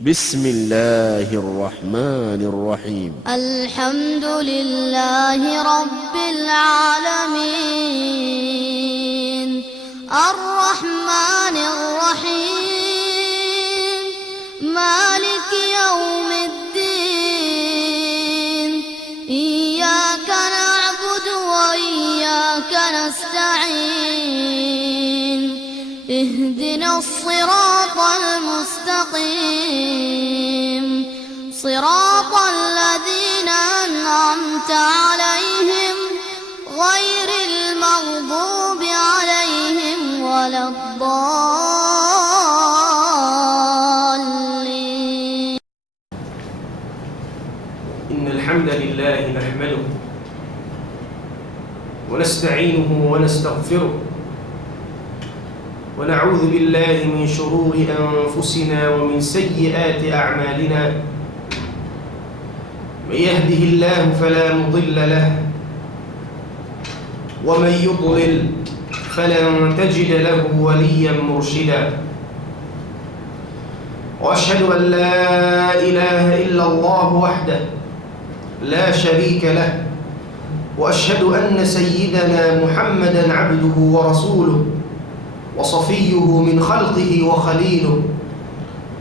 بسم الله الرحمن الرحيم. الحمد لله رب العالمين الرحمن الرحيم مالك يوم الدين إياك نعبد وإياك نستعين اهدنا الصراط المستقيم صراط الذين أنعمت عليهم غير المغضوب عليهم ولا الضالين. إن الحمد لله نحمده ونستعينه ونستغفره ونعوذ بالله من شرور أنفسنا ومن سيئات أعمالنا. من يهده الله فلا مضل له ومن يضلل فلن تجد له وليا مرشدا. وأشهد أن لا إله إلا الله وحده لا شريك له، وأشهد أن سيدنا محمدا عبده ورسوله وصفيه من خلقه وخليله،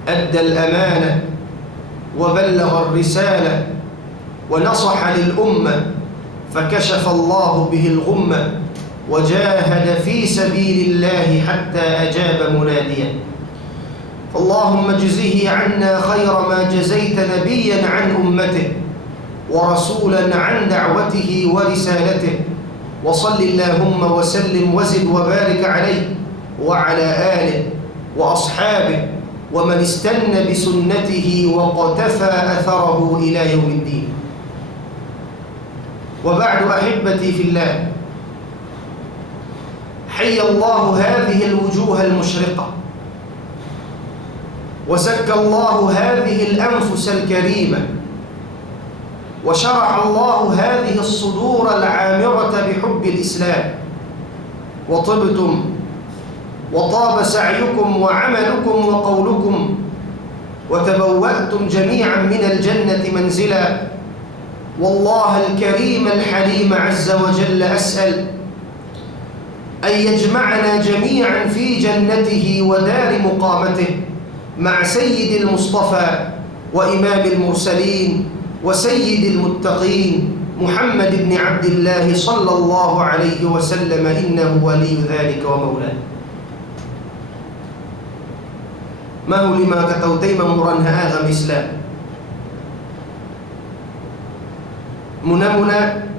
أدى الأمانة وبلغ الرسالة ونصح للأمة، فكشف الله به الغمة وجاهد في سبيل الله حتى أجاب مناديا. فاللهم اجزه عنا خير ما جزيت نبيا عن أمته ورسولا عن دعوته ورسالته، وصل اللهم وسلم وزد وبارك عليه وعلى آله وأصحابه ومن استنى بسنته وقتفى أثره إلى يوم الدين. وبعد أحبتي في الله، حي الله هذه الوجوه المشرقة وزكى الله هذه الأنفس الكريمة وشرح الله هذه الصدور العامرة بحب الإسلام، وطبتم وطاب سعيكم وعملكم وقولكم وتبوأتم جميعا من الجنة منزلا. والله الكريم الحليم عز وجل أسأل أن يجمعنا جميعا في جنته ودار مقامته مع سيد المصطفى وإمام المرسلين وسيد المتقين محمد بن عبد الله صلى الله عليه وسلم، إنه ولي ذلك ومولاه. ما هو لما كتوتي ممرنها آغم إسلام منامنا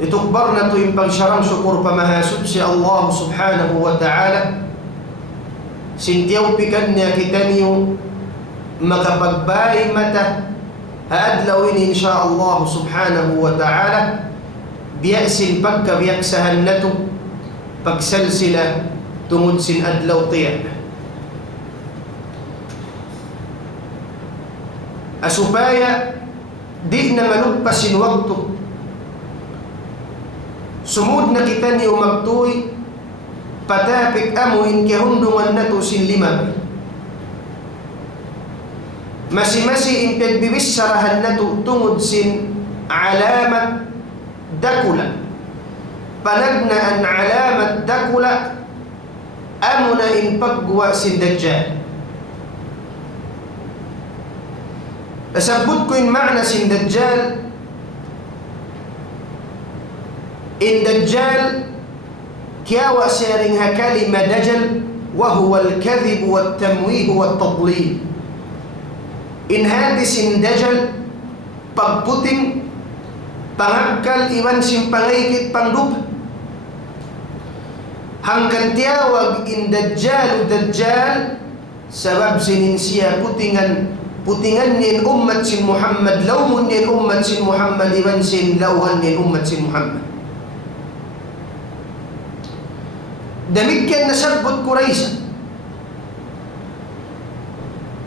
لتخبرنا تيمبان شرم شكر بمها سبسي الله سبحانه وتعالى سنتيو بكنيا كتانيو مكبكباي متى هأدلوين إن شاء الله سبحانه وتعالى بيأس بك بيكسها النتو بكسلسلة تمدسن أدلو طيع أسبايا دينا ملبس وقته سمودنا كتاني ومكتوي patapik amo in kehundungan nato sin lima masi-masi in pagbibissarahan nato tungod sin alamat dakula panagnaan alamat dakula amo na in pagguwa sin Dajjal. Nasabot ko in makna sin Dajjal. In Dajjal كياوى سيرينها كلمة دجل وهو الكذب والتمويه والتضليل. إن هادس دجل pagputing pangakal iwan simpangayikit pangdup hanggang tiyawag in Dajjal Dajjal sabab sinin siya putingan nin ummat sin Muhammad lawmun nin ummat sin Muhammad iwan sin lawhan nin ummat sin Muhammad. Demikian nasabut Quraisy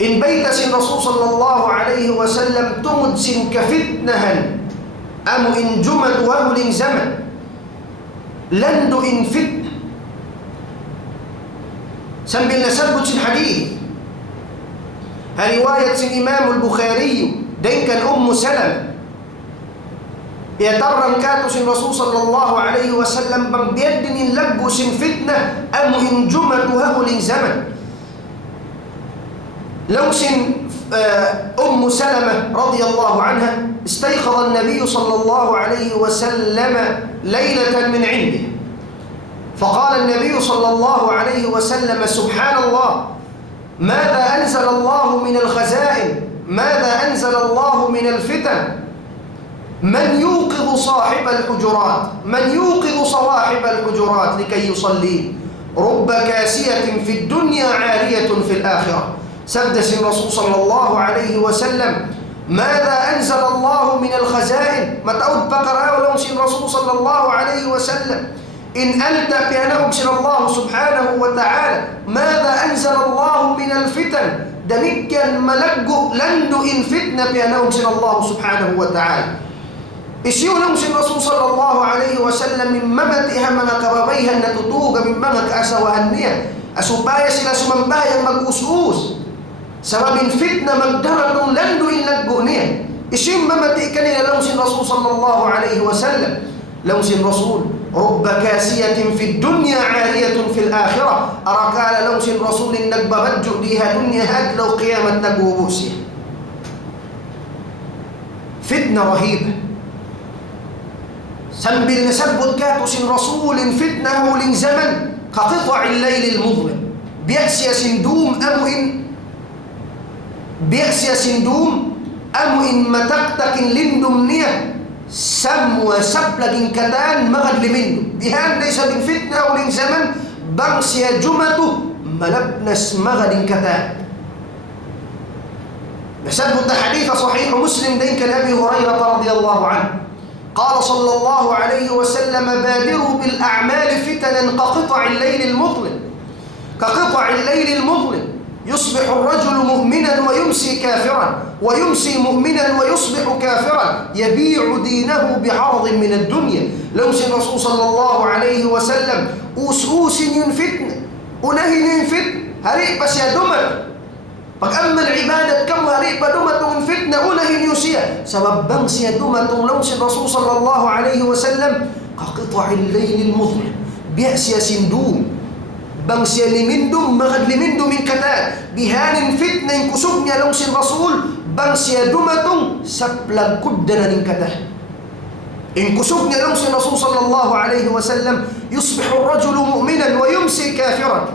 in baita sin Rasul sallallahu alaihi wasallam tungod sin kafitnahan amu in jumat wahuling zaman landu in fitnah sambil nasabut sin hadith رواية الإمام البخاري دين كان سلمة يترم كاتو سن رسول صلى الله عليه وسلم بمبيدن لقو سن فتنة أم إن جمته لزمن لو سن سلمة رضي الله عنها استيقظ النبي صلى الله عليه وسلم ليلة من عنده فقال النبي صلى الله عليه وسلم سبحان الله ماذا أنزل الله من الخزائن ماذا أنزل الله من الفتن من يوقظ صاحب الحجرات من يوقظ صواحب الحجرات لكي يصلي رب كاسية في الدنيا عارية في الآخرة سدس الرسول صلى الله عليه وسلم ماذا أنزل الله من الخزائن ما تعود بقرة ولو سن الرسول صلى الله عليه وسلم إن ألت بأنه سن الله سبحانه وتعالى ماذا أنزل الله من الفتن دمكا ملقو لندو إن فتنة بأنه سن الله سبحانه وتعالى إسيو نمسي الرسول صلى الله عليه وسلم من ممتها من كبابيها النتطوغ من ممك أسوهنية أسوبايا سلا سمنبايا مقوسوس سبب فتنة مقدرة لندو إن لقونية إسيو ممتئ كان لمسي الرسول صلى الله عليه وسلم لمسي الرسول رب كاسية في الدنيا عارية في الآخرة أركال لمسي الرسول إنك ببجو ديها دنيا هاد لو قيامة نقوبوسيا فتنة رهيبة سنبل نسبت كاتوس رسول فتنه لزمن كقطع الليل المظلم بيأسي سندوم أم إن متقتك لندمنية سم وسبلك كتان مغد لمنه بهان ليس من فتنه لزمن بغسي جمته ملبنس مغد كتان نسبت حديث صحيح مسلم دينك أبي هريرة رضي الله عنه قال صلى الله عليه وسلم بادروا بالأعمال فتنا كقطع الليل المظلم كقطع الليل المظلم يصبح الرجل مؤمنا ويمسي كافرا ويمسي مؤمنا ويصبح كافرا يبيع دينه بعرض من الدنيا لوسي الرسول صلى الله عليه وسلم أوس ينفتن ونهي ينفتن هريق بس يا دمت فأما العبادة كم هريق بدمت من فتنة ونهي يوسيا سبب بمس يا دمت لوسي الرسول صلى الله عليه وسلم كقطع الليل المظلم بيأس يا سندوم بمس يا لمندم مغد لمندم من كتان بهان فتنة كسبني لوسي الرسول بمس يا دمت سبلا كدنا من كتان إن كسبني لوسي الرسول صلى الله عليه وسلم يصبح الرجل مؤمنا ويمسي كافرا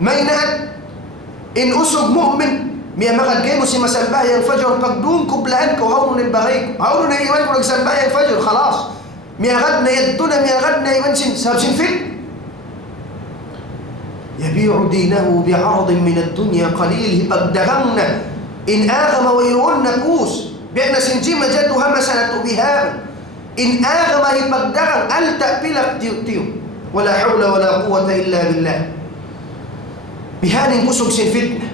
ما ينهد إن أسب مؤمن ميا مغد جيمو سي مسباه ينفجر بقدون كبلانك وهون البغيك هون يوان كلك سباه ينفجر خلاص ميا غدنا يدنا ميا غدنا يمنشن سابشن فين يبيع دينه بعرض من الدنيا قليل بقدغمنا إن آغم ويرون كوس بأن سنجيم جد همسنة بها إن آغم بقدغم ألتأ بلق تيو ولا حول ولا قوة إلا بالله بهان كسب سن فتنة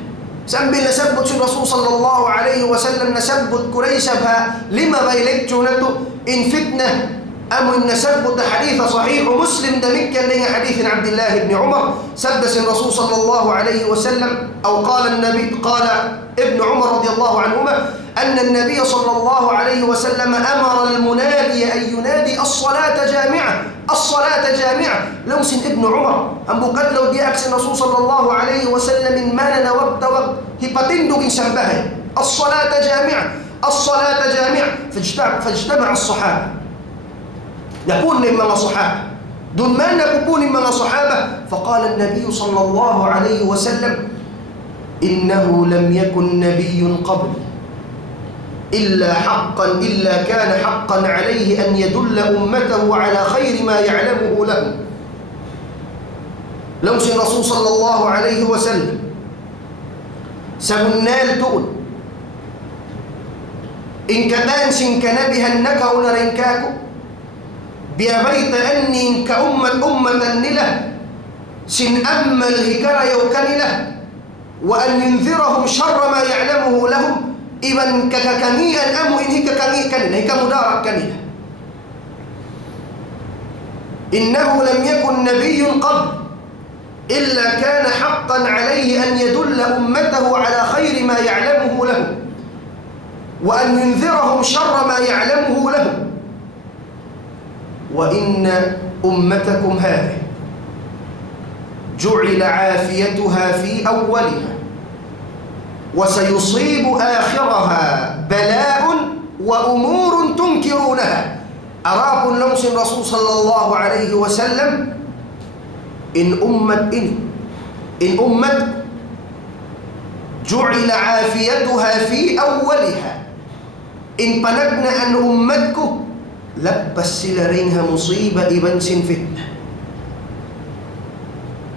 سنبي نسبت الرسول صلى الله عليه وسلم نسبت كريش بها لما بيلك جونته إن فتنة أم إن نسبت حديث صحيح مسلم دمك لي حديث عبد الله بن عمر سدس الرسول صلى الله عليه وسلم أو قال النبي قال ابن عمر رضي الله عنهما أن النبي صلى الله عليه وسلم أمر المنادي أن ينادي الصلاة جامعة الصلاة جامعة لو سن ابن عمر أم بقد لو دي أكس الرسول صلى الله عليه وسلم مالنا وقت هبتندق سنبها الصلاة جامعة الصلاة جامعة فاجتمع الصحابة يكون من الصحابة دون ما نكون من الصحابة فقال النبي صلى الله عليه وسلم إنه لم يكن نبي قبل إلا كان حقا عليه أن يدل أمته على خير ما يعلمه له لو سن الرسول صلى الله عليه وسلم سبنال تقول إن كدان سن كنبها النكا ونرنكاكو بيبيت أني كأمة النلة سن أما الهكرة يوكنلة وأن ينذرهم شر ما يعلمه لهم إذن ككنيئا أم إن هيك كنيئا هيك مدارك كنيئا إنه لم يكن نبي قبل إلا كان حقا عليه أن يدل أمته على خير خير ما يعلمه لهم وأن ينذرهم شر ما يعلمه لهم. وإن أمتكم هذه جعل عافيتها في أولها وسيصيب آخرها بلاء وأمور تنكرونها. أراب لوس الرسول صلى الله عليه وسلم إن أمت جعل عافيتها في أولها إن بلغنا أن أمتكم لبس سلرينها مصيبة إبن فتنة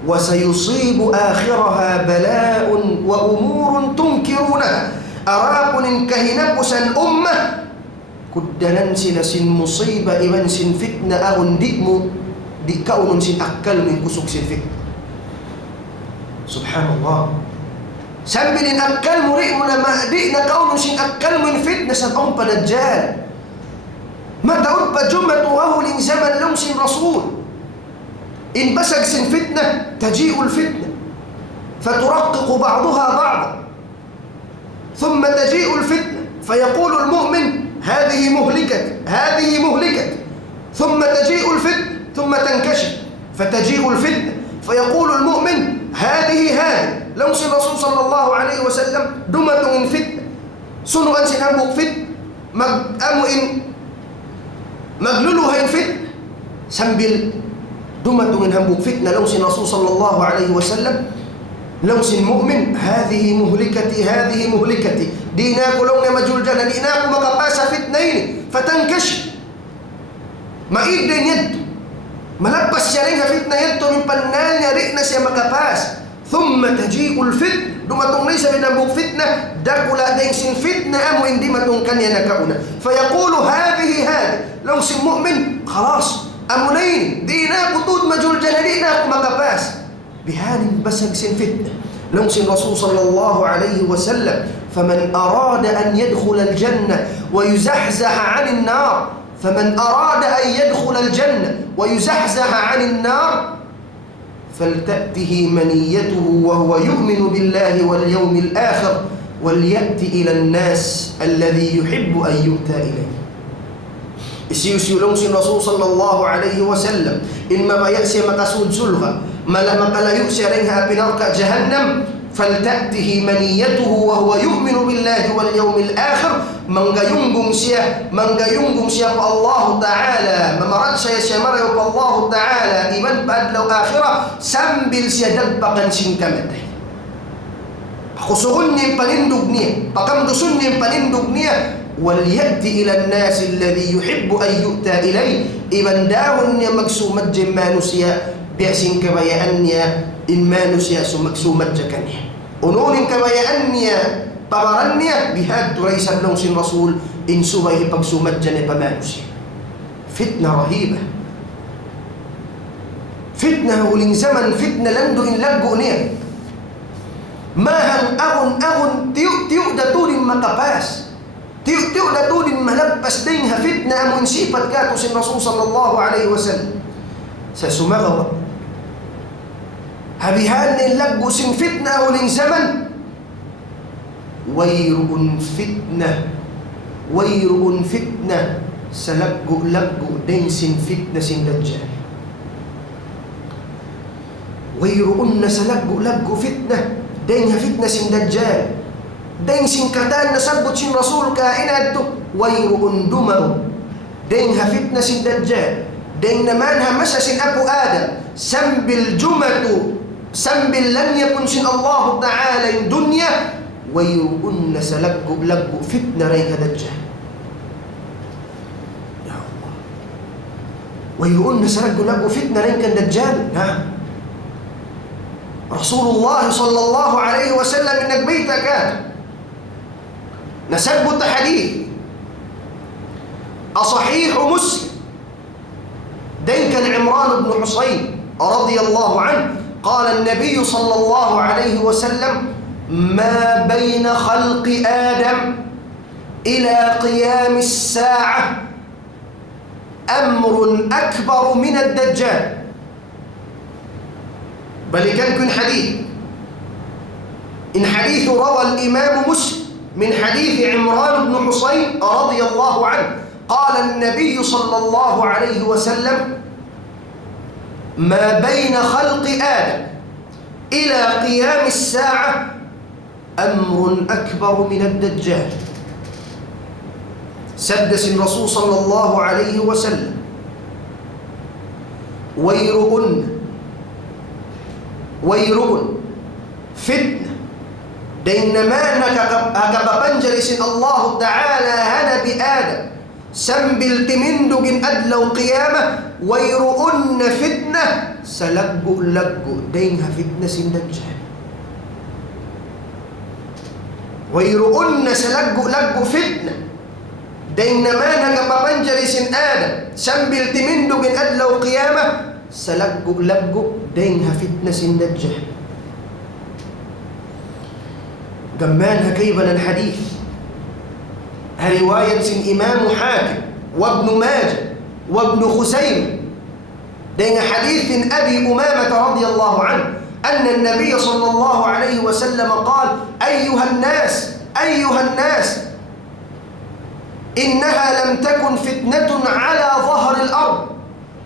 وسيصيب آخرها بلاء وأمور تنكرونها. أراب كهنبسا أمة كدنان سن مصيبة إبن فتنة أغن دئمو di kaunun sin akal min kusuk sin fit. Subhanallah. Sambilin akal muri mo na di na kaunun sin akal min fit na sabong padajjal. Mataud pa jumatu hawling zaman lung sin rasul. In basag sin fitna taji'u الفتنة فترقق بعضها بعضا ثم تجيء الفتنة فيقول المؤمن هذه مهلكة ثم تجيء الفتنة ثم تنكشف فتجيء الفتنة فيقول المؤمن هذه لو سن الرسول صلى الله عليه وسلم دمة من فتنة سنو أن سنهبك فتنة أمو إن مغلولها إن فتنة سنبل دمة من هبك فتنة لو سن الرسول صلى الله عليه وسلم لو سن مؤمن هذه مهلكتي ديناك لون مجول جنة ديناك مقباس فتنين فتنكشف ما إيدين يد ملبس شريها فتنة يدو من بنان يرئنا سيا مكباس ثم تجيء الفتنة دمتون ليس من أبوك فتنة داكولا دينسين فتنة أمو إن دمتون كان ينكونا فيقول هذه لو سن مؤمن خلاص أمونين ديناك طود مجول جنريناك مكباس بهان بسك سن فتنة لو سن رسول صلى الله عليه وسلم فمن أراد أن يدخل الجنة ويزحزح عن النار فمن أراد أن يدخل الجنة ويزحزح عن النار فلتأته منيته وهو يؤمن بالله واليوم الآخر وليأتي إلى الناس الذي يحب أن يؤتى إليه. Isiusiulong si Rasul sallallahu alaihi wasallam inma bayasi makasud sulha malah makala yusirinha pinarka jahannam falta'tihi maniyatuhu wa huwa yu'minu billahi wal yawmil akhir manggayunggong siya pa Allah Ta'ala mamarat siya marayo pa Allah Ta'ala iman paadlaw akhirah sambil siya dagpakan sin kamatay pakusuhun niya panindog niya pakamdusun niya panindog niya وليأتي إلى الناس الذي يحب أن يؤتى إليه إبن داون مكسومة جمانوسيا بأسين كبايانيا إن مانوسيا سمكسومة جكانيا أنون كبايانيا طبرانيا بهاد رئيس اللونس الرسول إن سويه بكسومة جنة بمانوسيا فتنة رهيبة فتنة ولين زمن فتنة لندو إن لقوا نيا ما هن أغن تيو داتون مكباس تيو داتون ملبس دينها فتنة أمون سيبت كاتوس الرسول صلى الله عليه وسلم سسمغوا هبيهان لقوا سن فتنة ولين زمن ويرؤن فتنة لقوا دين سن فتنة سن دجال ويرؤن لقوا فتنة دينها فتنة سن دجال دين سن كتان نسبت سن رسول كائنات ويرؤن دمر دينها فتنة سن دجال دين مانها مسا سن أبو آدم سنبل سنبل لن يكن سن الله تعالى الدنيا ويرؤن لقوا فتنة ريها دجال يا الله ويرؤن لقوا فتنة ريها دجال نعم رسول الله صلى الله عليه وسلم إنك بيتك نسبت حديث أصحيح مسلم دين كان عمران بن حسين رضي الله عنه قال النبي صلى الله عليه وسلم ما بين خلق آدم إلى قيام الساعة أمر أكبر من الدجال بل كان حديث إن حديث روى الإمام مسلم من حديث عمران بن حصين رضي الله عنه قال النبي صلى الله عليه وسلم: ما بين خلق آدم إلى قيام الساعة أمر أكبر من الدجال. سدس الرسول صلى الله عليه وسلم ويرؤن فتنة دينما هكببنجلس الله تعالى هنا بآدم سنبل تمندق أدلو قيامة ويرؤن فتنة سلقوا لقوا دينها فتنة سندجال. ويرؤن سلقوا لقوا فتنة دينما هكببنجلس آدم سنبل تمندق أدلو قيامة سلقوا لقوا دينها فتنة سندجال. قمانها كيبنا الحديث رواية إمام حاكم وابن ماجه وابن خزيمة دين حديث أبي أمامة رضي الله عنه أن النبي صلى الله عليه وسلم قال: أيها الناس إنها لم تكن فتنة على ظهر الأرض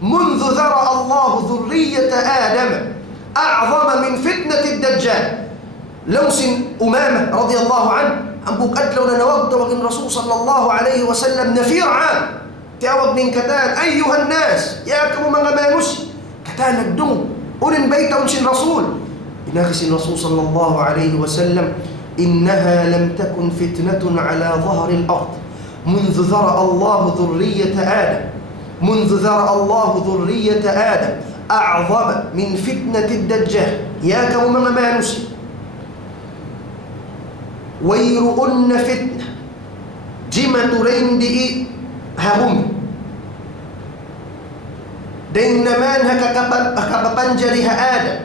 منذ ذرأ الله ذرية آدم أعظم من فتنة الدجال. لوسن أمامة رضي الله عنه أبوك أدلونا نوض وقن رسول صلى الله عليه وسلم نفير عام تعود من كتان: أيها الناس ياكم من ما نسي كتان الدم أولن بيت ونسن رسول بناخس الرسول صلى الله عليه وسلم: إنها لم تكن فتنة على ظهر الأرض منذ ذرأ الله ذرية آدم أعظم من فتنة الدجال. ياكم من ما نسي ويرؤن فتنة جمة رندئ ههم دينمان هكببنجرها آدم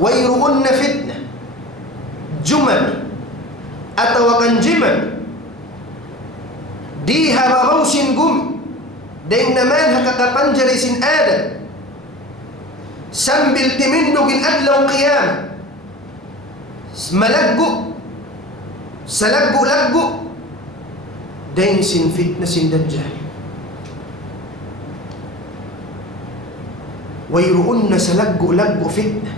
ويرؤن فتنة جمل أتوقن جمل ديها بروس قم دينمان هكببنجرس آدم سنبل تمنق أدلو قيامة سلقوا لقوا دين فتنة دجال. ويرؤن سلقوا لقوا فتنة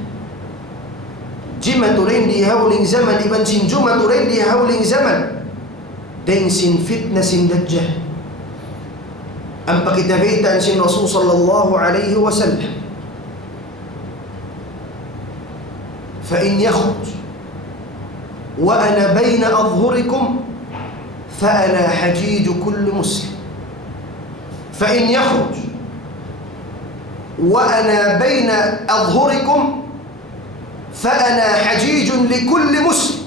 جمة رندي هول زمن ابن جمة رندي هول زمن دين فتنة دجال. أم بكتابيت أن رسول صلى الله عليه وسلم: فإن يخرج وأنا بين أظهركم فأنا حجيج كل مسلم. فإن يخرج وأنا بين أظهركم فأنا حجيج لكل مسلم.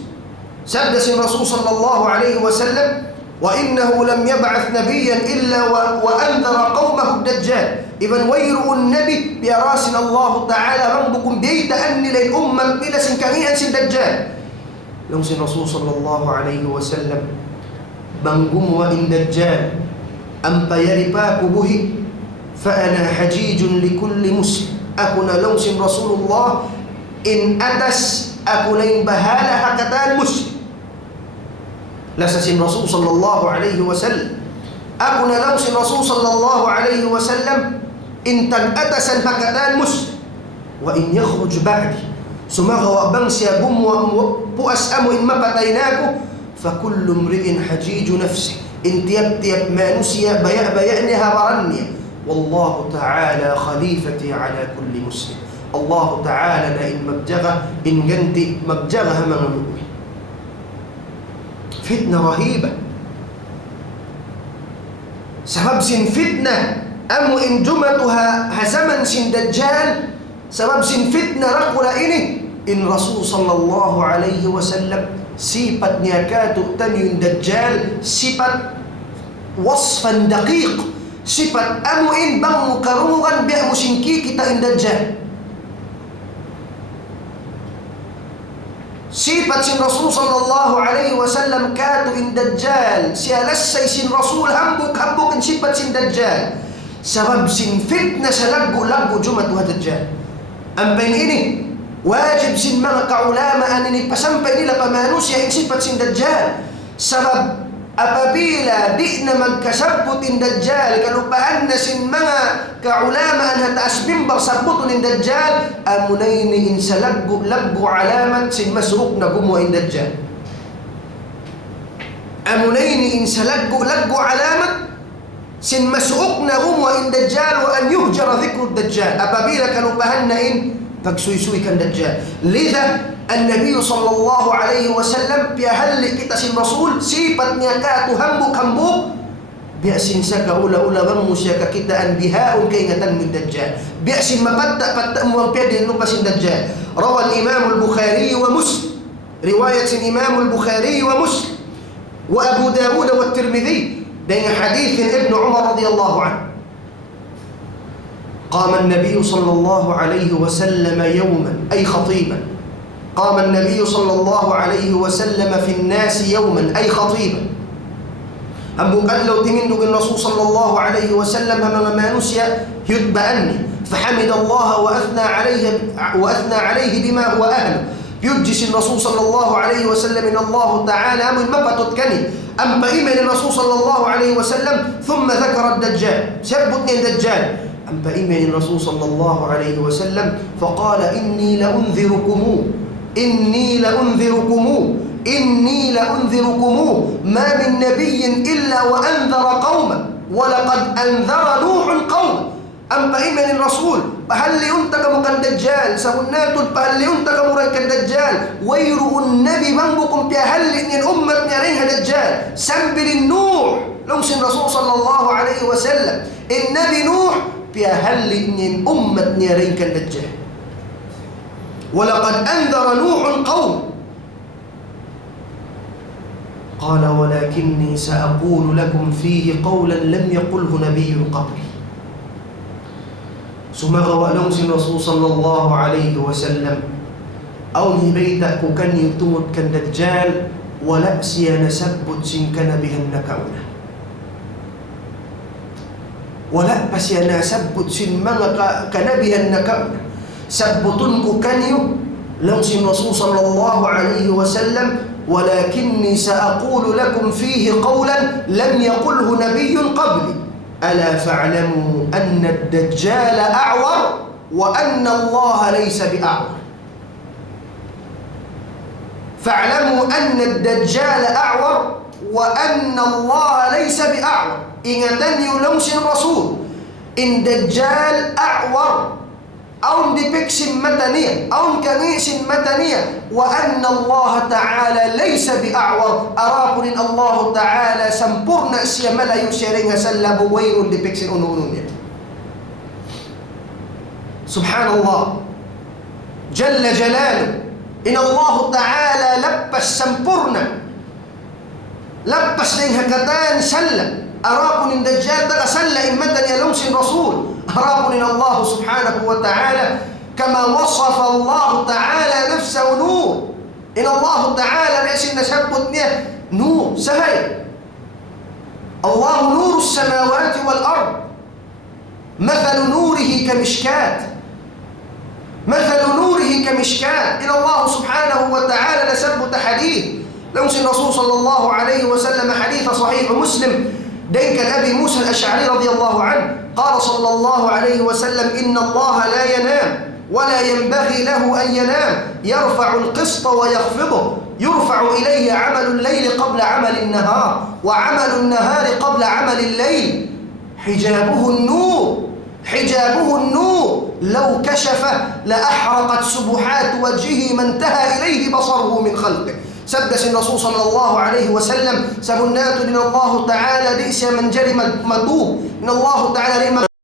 سدس الرسول صلى الله عليه وسلم: وإنه لم يبعث نبيا إلا وأنذر قومه الدجال. إذن ويرؤ النبي بأراسنا الله تعالى ربكم بيت أني للأمة بلس كميئا الدجال. لو سن الرسول صلى الله عليه وسلم بنقم وإن دجال أم بيرباك به فأنا حجيج لكل مسلم. أكون لو سن رسول الله إن أدس أكون إن بهالة كتان مسلم لسن رسول صلى الله عليه وسلم. أكون لو سن رسول صلى الله عليه وسلم إن تنأدس كتان مسلم. وإن يخرج بعدي سمغ وبنس يقوم وبؤس أم إن ما بتيناكو فكل امرئ حجيج نفسه إن تيب ما نسي بيأنها برني والله تعالى خليفتي على كل مسلم. الله تعالى إن مبجغه إن جنت مبجغها من نؤمن. فتنة رهيبة سبب سن فتنة أم إن جمتها هزمن سن دجال سبب سن فتنة رقل إني إن رسول صلى الله عليه وسلم سيبت نياكاتو تنين دجال سيبت وصفا دقيق سيبت أم إن بم كروغا بأم سنكي كتا إن دجال سيبت سن رسول صلى الله عليه وسلم كاتو إن دجال سيالسي سن رسول همبوك إن سيبت سن دجال سبب سن فتنة سلقوا لقوا جمتها دجال. أم بين إني wajib sin mga kaulamaan ini pasampay nila pamanusia ang sifat sin Dajjal. Sabab apabila di na magkasabot in Dajjal, kalupaan na sin mga kaulamaan hataas mimbar sabot in Dajjal, amunay ni insa laggo alamat sin masruk na gumawa in Dajjal. Amunay ni insa laggo alamat sin masruk na gumawa in Dajjal wa an yuhjara dhikru Dajjal. Apabila kalupahan na in pagsuy-suy kan Dajjal. Lida النبي صلى الله عليه وسلم بيهل kita sin Rasul sifat niya ka tu hambuk biasin sa kaula-ula bang musya ka kita an bihaun kay ngatan min Dajjal biasin mapatta mo ang pwede lupa sin Dajjal. Rawa al-Imam al-Bukhari wa Muslim riwayat sin Imam al-Bukhari wa Muslim wa Abu Dawud wa Tirmidhi dengan hadis Ibn Umar radhiyallahu anhu. قام النبي صلى الله عليه وسلم يوما أي خطيبا. قام النبي صلى الله عليه وسلم في الناس يوما أي خطيبا. أبو قال لو تمندق الرسول صلى الله عليه وسلم هم ما نسي يتبعني فحمد الله وأثنى عليه بما هو أهله. يجس الرسول صلى الله عليه وسلم إن الله تعالى من مبتت كني أما إيمان الرسول صلى الله عليه وسلم ثم ذكر الدجال سبتني الدجال أما إيمان الرسول صلى الله عليه وسلم فقال إني لأنذركم ما من نبي إلا وأنذر قوما ولقد أنذر نوح قوما. أما إيمان الرسول فهل ينتقم كالدجال سهنات فهل ينتقم كالدجال ويرؤ النبي منبكم بهل إن الأمة نريها دجال سنبل النوح لو سن الرسول صلى الله عليه وسلم النبي نوح بهل إن الأمة نريها كالدجال ولقد أنذر نوح قوم. قال ولكني سأقول لكم فيه قولا لم يقله نبي قبلي. سمغوا لنس الرسول صلى الله عليه وسلم أوني بيتك كان يتوت كان دجال ولأسي نسبت سنكن بها النكونة ولأسي نسبت سنمغ كان بها النكونة سبتنك كنيو لنس الرسول صلى الله عليه وسلم ولكني سأقول لكم فيه قولا لم يقله نبي قبلي ألا فاعلموا أن الدجال أعور وأن الله ليس بأعور. فاعلموا أن الدجال أعور وأن الله ليس بأعور. إنتني لنس الرسول إن دجال أعور أو دبكس مدنية أو كنيس مدنية وأن الله تعالى ليس بأعور. أراكن الله تعالى سمبرنا سيملا يسيرين سلب وير دبكس أنونية. سبحان الله جل جلاله إن الله تعالى لبس سمبرنا لبس لها كتان سلم. أراكن الدجال تغسل إن مدني لمس الرسول. أراكن الله سبحانه وتعالى كما وصف الله تعالى نفسه نور. إن الله تعالى ليس نسبت نور سهل. الله نور السماوات والأرض مثل نوره كمشكاة إن الله سبحانه وتعالى نسبت حديث لمس الرسول صلى الله عليه وسلم حديث صحيح مسلم ديك أبي موسى الأشعري رضي الله عنه قال صلى الله عليه وسلم إن الله لا ينام ولا ينبغي له أن ينام يرفع القسط ويخفضه يرفع إليه عمل الليل قبل عمل النهار وعمل النهار قبل عمل الليل حجابه النور لو كشفه لأحرقت سبحات وجهه ما انتهى إليه بصره من خلقه. سدس الرسول صلى الله عليه وسلم سبنات من الله تعالى دئس من جرم مطوب إن الله تعالى